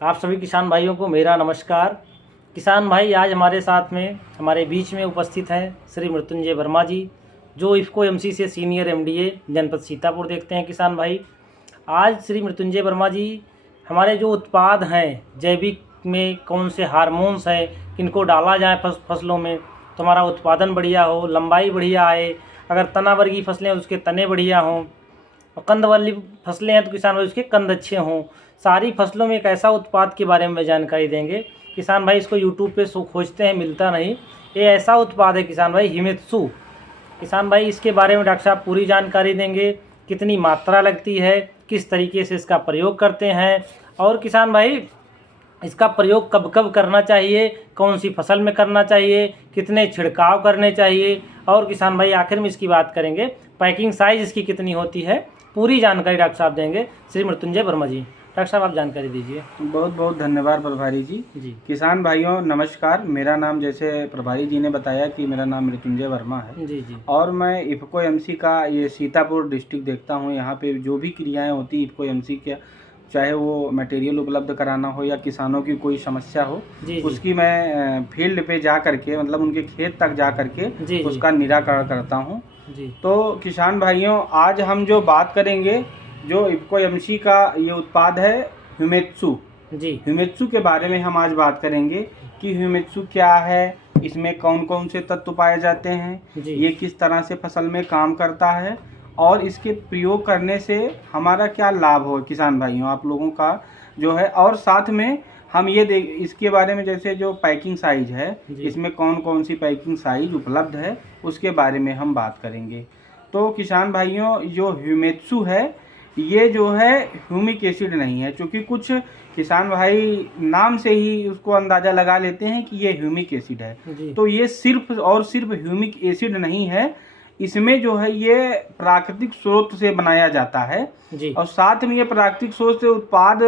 आप सभी किसान भाइयों को मेरा नमस्कार। किसान भाई, आज हमारे साथ में हमारे बीच में उपस्थित हैं श्री मृत्युंजय वर्मा जी, जो इफ़को एमसी से सीनियर एमडीए जनपद सीतापुर देखते हैं। किसान भाई, आज श्री मृत्युंजय वर्मा जी हमारे जो उत्पाद हैं, जैविक में कौन से हार्मोन्स हैं, किनको डाला जाए फसलों में तो हमारा उत्पादन बढ़िया हो, लंबाई बढ़िया आए। अगर तना वर्गीय फसलें हैं तो उसके तने बढ़िया हों, और कंद वाली फसलें हैं तो किसान भाई उसके कंद अच्छे हों। सारी फसलों में एक ऐसा उत्पाद के बारे में जानकारी देंगे। किसान भाई इसको यूट्यूब पे खोजते हैं, मिलता नहीं। ये ऐसा उत्पाद है किसान भाई, हिमेत्सु। किसान भाई इसके बारे में डॉक्टर साहब पूरी जानकारी देंगे, कितनी मात्रा लगती है, किस तरीके से इसका प्रयोग करते हैं, और किसान भाई इसका प्रयोग कब कब करना चाहिए, कौन सी फसल में करना चाहिए, कितने छिड़काव करने चाहिए, और किसान भाई आखिर में इसकी बात करेंगे पैकिंग साइज़ इसकी कितनी होती है। पूरी जानकारी डॉक्टर साहब देंगे। श्री मृत्युंजय वर्मा जी, डॉक्टर साहब आप जानकारी दीजिए। बहुत बहुत धन्यवाद प्रभारी जी। किसान भाइयों नमस्कार। मेरा नाम, जैसे प्रभारी जी ने बताया कि मेरा नाम मृत्युंजय वर्मा है जी जी, और मैं इफ़को एमसी का ये सीतापुर डिस्ट्रिक्ट देखता हूँ। यहाँ पे जो भी क्रियाएं होती इफ़को एमसी के, चाहे वो मटेरियल उपलब्ध कराना हो या किसानों की कोई समस्या हो, उसकी मैं फील्ड पे जा करके, मतलब उनके खेत तक जा करके उसका निराकरण करता हूँ। तो किसान भाइयों, आज हम जो बात करेंगे, जो इफ़को एमसी का ये उत्पाद है हिमेत्सु जी, हिमेत्सु के बारे में हम आज बात करेंगे कि हिमेत्सु क्या है, इसमें कौन कौन से तत्व पाए जाते हैं, ये किस तरह से फसल में काम करता है और इसके प्रयोग करने से हमारा क्या लाभ हो किसान भाइयों आप लोगों का जो है। और साथ में हम ये इसके बारे में, जैसे जो पैकिंग साइज है, इसमें कौन कौन सी पैकिंग साइज उपलब्ध है उसके बारे में हम बात करेंगे। तो किसान भाइयों, जो हिमेत्सु है ये जो है ह्यूमिक एसिड नहीं है, क्योंकि कुछ किसान भाई नाम से ही उसको अंदाज़ा लगा लेते हैं कि ये ह्यूमिक एसिड है। तो ये सिर्फ और सिर्फ ह्यूमिक एसिड नहीं है, इसमें जो है ये प्राकृतिक स्रोत से बनाया जाता है और साथ में ये प्राकृतिक स्रोत से उत्पाद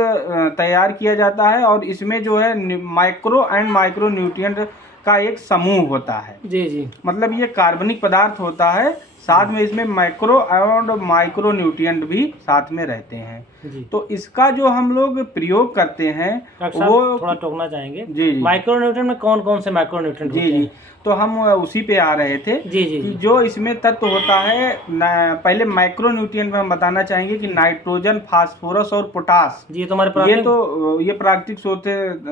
तैयार किया जाता है और इसमें जो है माइक्रो एंड माइक्रो न्यूट्रिएंट का एक समूह होता है। जी, मतलब ये कार्बनिक पदार्थ होता है, साथ में इसमें माइक्रो और माइक्रो न्यूट्रिएंट भी साथ में रहते हैं। तो इसका जो हम लोग प्रयोग करते हैं वो थोड़ा टोकना चाहेंगे। जी, माइक्रो न्यूट्रिएंट में कौन कौन से माइक्रो न्यूट्रिएंट होते हैं? तो हम उसी पे आ रहे थे। कि जो इसमें तत्व होता है, पहले माइक्रो न्यूट्रिएंट में हम बताना चाहेंगे कि नाइट्रोजन, फास्फोरस और पोटास, ये ये प्राकृतिक स्रोत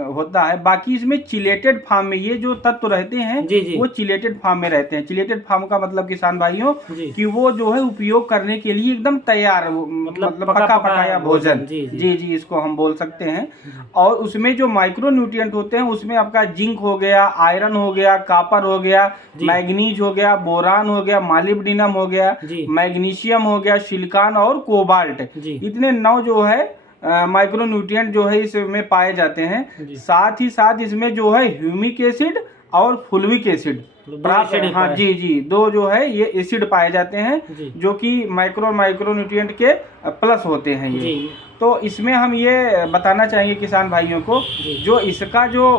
होता है। बाकी इसमें चिलेटेड फॉर्म में ये जो तत्व रहते हैं वो चिलेटेड फॉर्म में रहते हैं। चिलेटेड फॉर्म का मतलब किसान भाइयों कि वो जो है उपयोग करने के लिए एकदम तैयार, मतलब पका पकाया भोजन, जी, इसको हम बोल सकते हैं। और उसमें जो माइक्रो न्यूट्रिएंट होते हैं उसमें आपका जिंक हो गया, आयरन हो गया, कापर हो गया, मैग्नीज हो गया, बोरान हो गया, मालिब्डिनम हो गया, मैग्नीशियम हो गया, सिलिकॉन और कोबाल्ट, इतने 9 जो है माइक्रो न्यूट्रिएंट जो है इसमें पाए जाते हैं। साथ ही साथ इसमें जो है ह्यूमिक एसिड और फुल्विक एसिड प्राप्त, हाँ जी, 2 जो है ये एसिड पाए जाते हैं जो कि माइक्रो न्यूट्रिएंट के प्लस होते हैं ये। तो इसमें हम ये बताना चाहेंगे किसान भाइयों को, जो इसका जो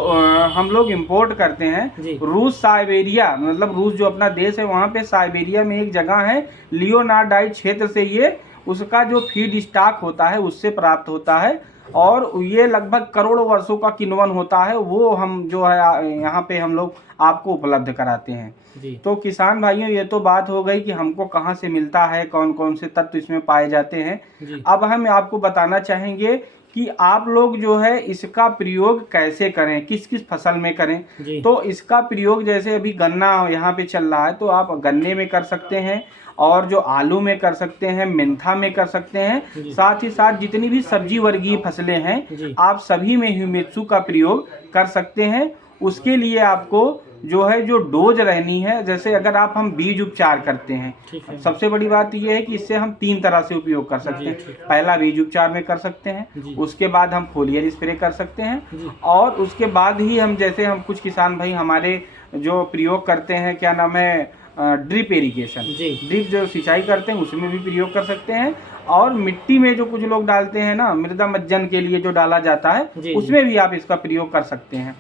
हम लोग इंपोर्ट करते हैं रूस, साइबेरिया, मतलब रूस जो अपना देश है वहाँ पे साइबेरिया में एक जगह है लियोनार्डाइट क्षेत्र से ये उसका जो फीड स्टॉक होता है उससे प्राप्त होता है और ये लगभग करोड़ों वर्षों का किण्वन होता है, वो हम जो है यहाँ पे हम लोग आपको उपलब्ध कराते हैं। तो किसान भाइयों, ये तो बात हो गई कि हमको कहाँ से मिलता है, कौन कौन से तत्व इसमें पाए जाते हैं। अब हम आपको बताना चाहेंगे कि आप लोग जो है इसका प्रयोग कैसे करें, किस किस फसल में करें। तो इसका प्रयोग, जैसे अभी गन्ना यहाँ पे चल रहा है तो आप गन्ने में कर सकते हैं और जो आलू में कर सकते हैं, मेंथा में कर सकते हैं। साथ ही साथ जितनी भी सब्जी वर्गीय फसलें हैं आप सभी में हिमेत्सु का प्रयोग कर सकते हैं। उसके लिए आपको जो है जो डोज रहनी है, जैसे अगर हम बीज उपचार करते हैं, सबसे बड़ी बात यह है कि इससे हम 3 तरह से उपयोग कर सकते हैं। पहला बीज उपचार में कर सकते हैं, उसके बाद हम फोलियर स्प्रे कर सकते हैं और उसके बाद ही हम, जैसे हम कुछ किसान भाई हमारे जो प्रयोग करते हैं, क्या नाम है, ड्रिप इरिगेशन, ड्रिप जो सिंचाई करते हैं उसमें भी प्रयोग कर सकते हैं। और मिट्टी में जो कुछ लोग डालते हैं ना, मृदा मज्जन के लिए जो डाला जाता है उसमें भी आप इसका प्रयोग कर सकते हैं।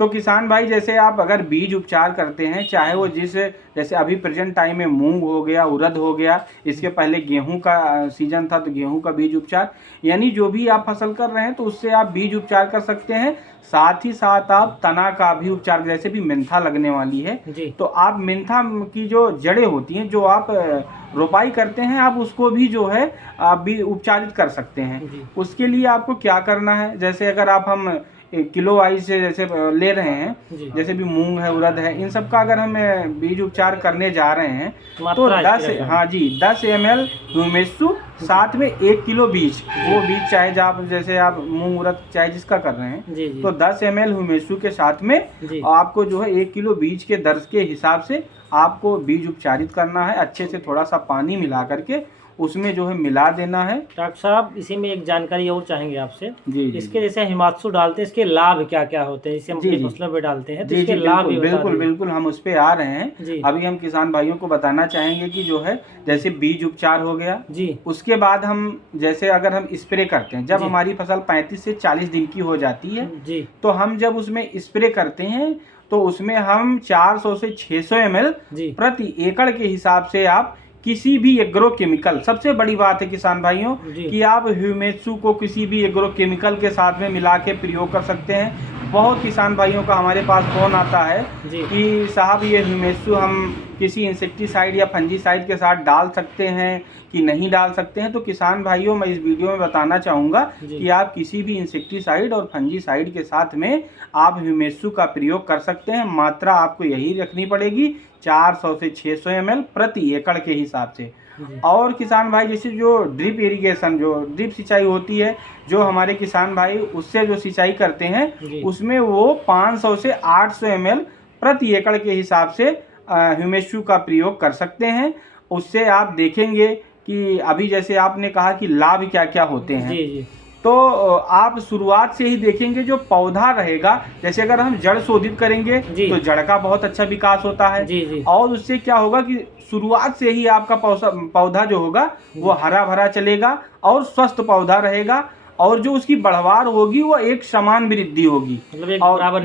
तो किसान भाई जैसे आप अगर बीज उपचार करते हैं, चाहे वो जैसे अभी प्रेजेंट टाइम में मूंग हो गया, उड़द हो गया, इसके पहले गेहूं का सीजन था तो गेहूं का बीज उपचार, यानी जो भी आप फसल कर रहे हैं तो उससे आप बीज उपचार कर सकते हैं। साथ ही साथ आप तना का भी उपचार, जैसे भी मेंथा लगने वाली है तो आप मेंथा की जो जड़ें होती हैं जो आप रोपाई करते हैं, आप उसको भी जो है आप भी उपचारित कर सकते हैं। उसके लिए आपको क्या करना है, जैसे अगर आप हम किलो वाइज से जैसे ले रहे हैं, जैसे भी मूंग है, उड़द है, इन सब का अगर हम बीज उपचार करने जा रहे हैं तो 10 ml ह्यूमेसू, साथ में 1 किलो बीज, वो बीज चाहे जैसे आप मूंग उड़द चाहे जिसका कर रहे हैं तो 10 ml ह्यूमेसू के साथ में आपको जो है 1 किलो बीज के दर्ज के हिसाब से आपको बीज उपचारित करना है। अच्छे से थोड़ा सा पानी मिला करके उसमें जो है मिला देना है। डॉक्टर साहब इसी में एक जानकारी और चाहेंगे आपसे, इसके जैसे हिमाचू डालते हैं, इसके लाभ क्या क्या होते हैं, इसे हम फसलों पे डालते हैं तो इसके लाभ बिल्कुल हम उस पे आ रहे हैं। अभी हम किसान भाइयों को बताना चाहेंगे कि जो है जैसे बीज उपचार हो गया उसके बाद हम जैसे अगर हम स्प्रे करते हैं, जब हमारी फसल 35 से 40 दिन की हो जाती है तो हम जब उसमें स्प्रे करते हैं तो उसमें हम 400 से 600 ml प्रति एकड़ के हिसाब से आप किसी भी एग्रो केमिकल, सबसे बड़ी बात है किसान भाइयों कि आप ह्यूमेसू को किसी भी एग्रो केमिकल के साथ में मिला के प्रयोग कर सकते हैं। बहुत किसान भाइयों का हमारे पास फोन आता है कि साहब ये ह्यूमेसू हम किसी इंसेक्टिसाइड या फंजीसाइड के साथ डाल सकते हैं कि नहीं डाल सकते हैं। तो किसान भाइयों मैं इस वीडियो में बताना चाहूँगा कि आप किसी भी इंसेक्टिसाइड और फंजीसाइड के साथ में आप ह्यूमेसू का प्रयोग कर सकते हैं। मात्रा आपको यही रखनी पड़ेगी 400 से 600 ml प्रति एकड़ के हिसाब से। और किसान भाई जैसे जो ड्रिप इरिगेशन, जो ड्रिप सिंचाई होती है, जो हमारे किसान भाई उससे जो सिंचाई करते हैं उसमें वो 500 से 800 ml प्रति एकड़ के हिसाब से ह्यूमेसू का प्रयोग कर सकते हैं। उससे आप देखेंगे कि अभी जैसे आपने कहा कि लाभ क्या क्या होते हैं, तो आप शुरुआत से ही देखेंगे जो पौधा रहेगा, जैसे अगर हम जड़ शोधित करेंगे तो जड़ का बहुत अच्छा विकास होता है। और उससे क्या होगा कि शुरुआत से ही आपका पौधा जो होगा वो हरा भरा चलेगा और स्वस्थ पौधा रहेगा, और जो उसकी बढ़वार होगी वो एक समान वृद्धि होगी, मतलब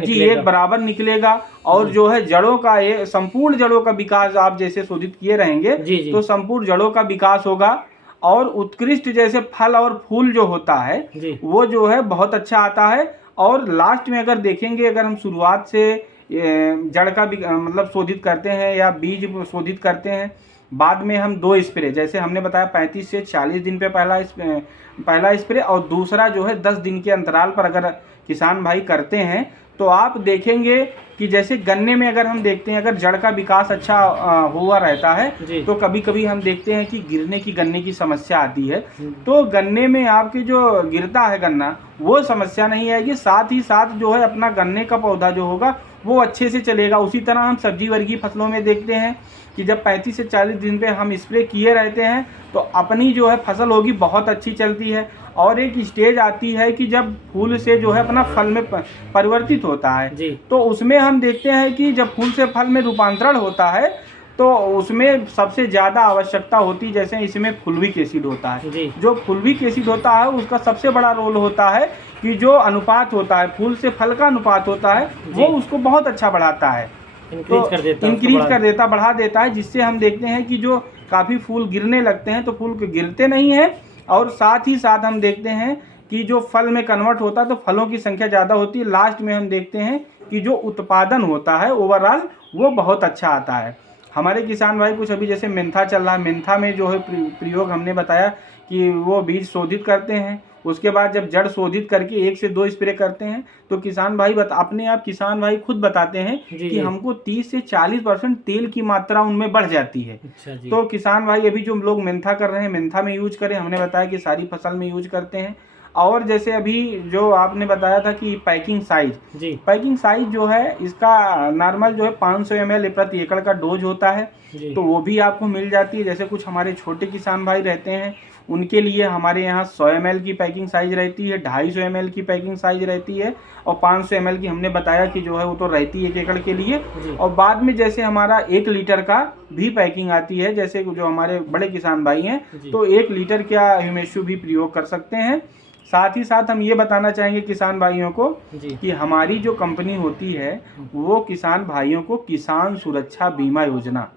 एक बराबर निकलेगा। और जो है जड़ों का, ये संपूर्ण जड़ों का विकास आप जैसे शोधित किए रहेंगे तो संपूर्ण जड़ों का विकास होगा। और उत्कृष्ट जैसे फल और फूल जो होता है वो जो है बहुत अच्छा आता है। और लास्ट में अगर देखेंगे, अगर हम शुरुआत से जड़ का मतलब शोधित करते हैं या बीज शोधित करते हैं, बाद में हम 2 स्प्रे, जैसे हमने बताया 35 से 40 दिन पे पहला स्प्रे और दूसरा जो है 10 दिन के अंतराल पर अगर किसान भाई करते हैं तो आप देखेंगे कि जैसे गन्ने में अगर हम देखते हैं, अगर जड़ का विकास अच्छा हुआ रहता है तो कभी कभी हम देखते हैं कि गिरने की गन्ने की समस्या आती है, तो गन्ने में आपके जो गिरता है गन्ना वो समस्या नहीं आएगी। साथ ही साथ जो है अपना गन्ने का पौधा जो होगा वो अच्छे से चलेगा। उसी तरह हम सब्जी वर्गीय फसलों में देखते हैं कि जब 35 से 40 दिन पे हम स्प्रे किए रहते हैं तो अपनी जो है फसल होगी बहुत अच्छी चलती है। और एक स्टेज आती है कि जब फूल से जो है अपना फल में परिवर्तित होता है तो उसमें हम देखते हैं कि जब फूल से फल में रूपांतरण होता है तो उसमें सबसे ज़्यादा आवश्यकता होती है, जैसे इसमें फुल्विक एसिड होता है। जो फुल्विक एसिड होता है उसका सबसे बड़ा रोल होता है कि जो अनुपात होता है फूल से फल का अनुपात होता है वो उसको बहुत अच्छा बढ़ाता है, इंक्रीज कर देता, बढ़ा देता है, जिससे हम देखते हैं कि जो काफ़ी फूल गिरने लगते हैं तो फूल गिरते नहीं हैं। और साथ ही साथ हम देखते हैं कि जो फल में कन्वर्ट होता है तो फलों की संख्या ज़्यादा होती है। लास्ट में हम देखते हैं कि जो उत्पादन होता है ओवरऑल वो बहुत अच्छा आता है। हमारे किसान भाई कुछ अभी जैसे मेंथा चल रहा है, मेंथा में जो है प्रयोग हमने बताया कि वो बीज शोधित करते हैं, उसके बाद जब जड़ शोधित करके 1 से 2 स्प्रे करते हैं तो किसान भाई अपने आप किसान भाई खुद बताते हैं कि हमको 30 से 40% तेल की मात्रा उनमें बढ़ जाती है। तो किसान भाई अभी जो लोग मेंथा कर रहे हैं मेंथा में यूज करें, हमने बताया कि सारी फसल में यूज करते हैं। और जैसे अभी जो आपने बताया था कि पैकिंग साइज जो है इसका नॉर्मल जो है 500 ml प्रति एकड़ का डोज होता है, तो वो भी आपको मिल जाती है। जैसे कुछ हमारे छोटे किसान भाई रहते हैं उनके लिए हमारे यहाँ 100 ml की पैकिंग साइज रहती है, 250 ml की पैकिंग साइज रहती है और 500 ml की हमने बताया कि जो है वो तो रहती है 1 एकड़ के लिए। और बाद में जैसे हमारा 1 लीटर का भी पैकिंग आती है, जैसे जो हमारे बड़े किसान भाई हैं तो 1 लीटर का ह्यूमेसू भी प्रयोग कर सकते हैं। साथ ही साथ हम ये बताना चाहेंगे किसान भाइयों को कि हमारी जो कंपनी होती है वो किसान भाइयों को किसान सुरक्षा बीमा योजना,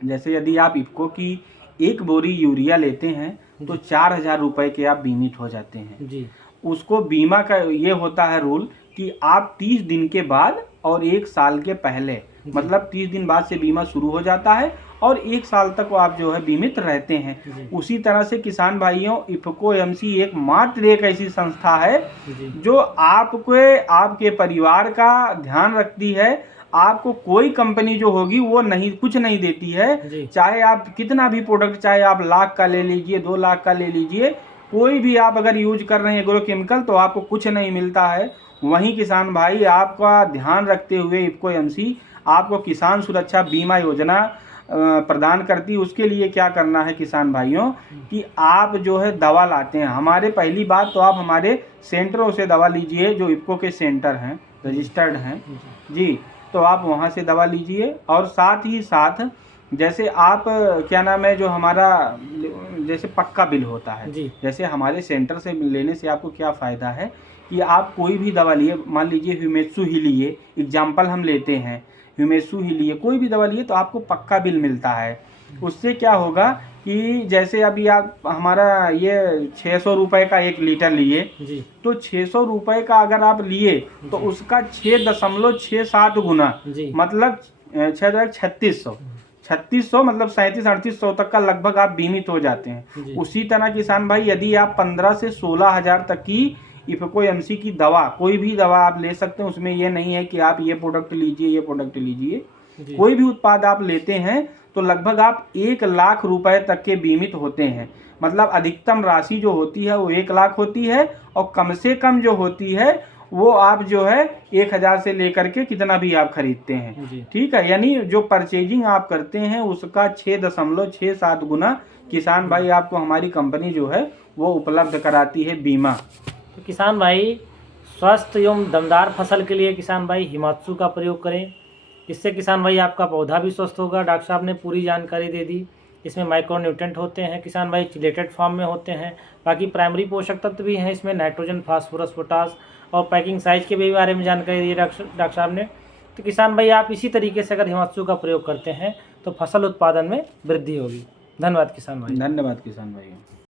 जैसे यदि आप इफ़को की 1 बोरी यूरिया लेते हैं तो 4,000 रुपये के आप बीमित हो जाते हैं। उसको बीमा का ये होता है रूल कि आप 30 दिन के बाद और 1 साल के पहले, मतलब 30 दिन बाद से बीमा शुरू हो जाता है और 1 साल तक आप जो है बीमित रहते हैं। उसी तरह से किसान भाइयों, इफ़को एमसी एकमात्र एक ऐसी संस्था है जो आपके परिवार का ध्यान रखती है। आपको कोई कंपनी जो होगी वो कुछ नहीं देती है, चाहे आप कितना भी प्रोडक्ट, चाहे आप लाख का ले लीजिए, 2 लाख का ले लीजिए, कोई भी आप अगर यूज कर रहे हैं एग्रो केमिकल तो आपको कुछ नहीं मिलता है। वहीं किसान भाई आपका ध्यान रखते हुए इफ़को एमसी आपको किसान सुरक्षा बीमा योजना प्रदान करती है। उसके लिए क्या करना है किसान भाइयों कि आप जो है दवा लाते हैं हमारे, पहली बात तो आप हमारे सेंटरों से दवा लीजिए जो इफ़को के सेंटर हैं, रजिस्टर्ड हैं जी, तो आप वहाँ से दवा लीजिए। और साथ ही साथ जैसे आप क्या नाम है, जो हमारा जैसे पक्का बिल होता है, जैसे हमारे सेंटर से लेने से आपको क्या फ़ायदा है कि आप कोई भी दवा लिए, मान लीजिए ह्यूमेसू ही लिए, एग्जाम्पल हम लेते हैं, ह्यूमेसू ही लिए, कोई भी दवा लिए तो आपको पक्का बिल मिलता है। उससे क्या होगा कि जैसे अभी आप हमारा ये 600 रुपये का 1 लीटर लिए तो 600 रुपये का अगर आप लिए तो उसका 6.67 गुना, मतलब 3600 मतलब 3700-3800 तक का लगभग आप बीमित हो जाते हैं। उसी तरह किसान भाई यदि आप 15 से 16 हज़ार तक की इफ़को एमसी की दवा, कोई भी दवा आप ले सकते हैं, उसमें ये नहीं है कि आप ये प्रोडक्ट लीजिए, ये प्रोडक्ट लीजिए, कोई भी उत्पाद आप लेते हैं तो लगभग आप 1 लाख रुपए तक के बीमित होते हैं। मतलब अधिकतम राशि जो होती है वो 1 लाख होती है और कम से कम जो होती है वो आप जो है 1,000 से लेकर के कितना भी आप खरीदते हैं, ठीक है। यानी जो परचेजिंग आप करते हैं उसका 6.67 गुना किसान भाई आपको हमारी कंपनी जो है वो उपलब्ध कराती है बीमा। तो किसान भाई स्वस्थ एवं दमदार फसल के लिए किसान भाई हिमात्सु का प्रयोग करें, इससे किसान भाई आपका पौधा भी स्वस्थ होगा। डॉक्टर साहब ने पूरी जानकारी दे दी। इसमें माइक्रोन्यूट्रेंट होते हैं किसान भाई, चिलेटेड फॉर्म में होते हैं, बाकी प्राइमरी पोषक तत्व भी हैं इसमें, नाइट्रोजन, फास्फोरस, पोटास, और पैकिंग साइज के भी बारे में जानकारी दी डॉक्टर साहब ने। तो किसान भाई आप इसी तरीके से अगर हिमात्सु का प्रयोग करते हैं तो फसल उत्पादन में वृद्धि होगी। धन्यवाद किसान भाई। धन्यवाद किसान भाई।